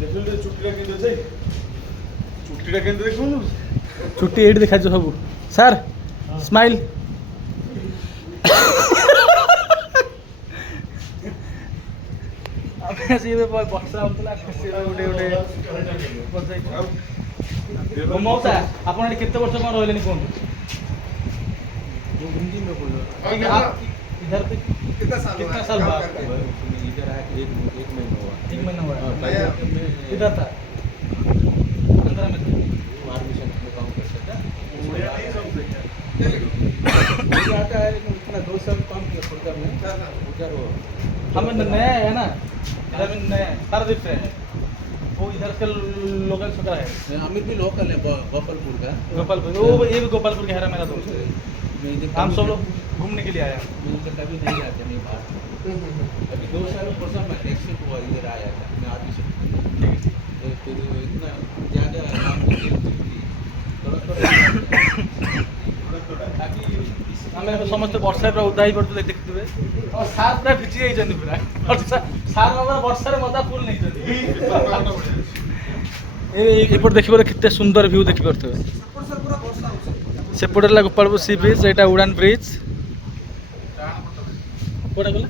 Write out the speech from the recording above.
ଦେଖୁନୁ ଚୁଟିଟା କେମିତି ଅଛି ଚୁଟିଟା କେମିତି ଦେଖୁନୁ ଛୁଟି ଏଇଠି ଦେଖାଯିବ ସବୁ ସାର୍ ସ୍ମାଇଲ୍ ବର୍ଷା ହେଉଥିଲା ଗୋଟେ ମଉସା ଆପଣ ଏଠି କେତେ ବର୍ଷ କ'ଣ ରହିଲେଣି କୁହନ୍ତୁ इधर पे कितना साल बाद इधर आया एक महीना हुआ। एक महीना हुआ इधर था आंध्रा में था एडमिशन में काम करता था आता है लेकिन उतना 2 साल काम किया खुर्दा में उधर वो हमें नया है ना इधर में नया है पारादीप से है वो इधर से लोकल छोटा है अमीर भी लोकल है गोपालपुर का गोपालपुर वो ये भी गोपालपुर के है मेरा दोस्त हम सब लोग घूमने के लिए आए हैं मैं इधर कभी नहीं जाते नहीं बाहर अभी 2 साल परसों मैं टैक्सी हुआ इधर आया था मैं आदमी से फिर इतना ज़्यादा काम ଆମେ ସମସ୍ତେ ବର୍ଷାରେ ପୁରା ଓଦା ହେଇପଡ଼ୁଥିଲେ ଦେଖିଥିବେ ଆଉ ସାର୍ ପୁରା ଭିଜି ଯାଇଛନ୍ତି ପୁରା ସାର୍ ବାବା ବର୍ଷାରେ ମଜା ଫୁଲ୍ ନେଇଛନ୍ତି ଏପଟେ ଦେଖିପାରେ କେତେ ସୁନ୍ଦର ଭ୍ୟୁ ଦେଖିପାରୁଥିବେ ସେପଟେ ହେଲା ଗୋପାଳପୁର ସି ବିଚ୍ ଏଇଟା ଉଡ଼ାନ ବ୍ରିଜ୍ କୋଉଟା ଗଲା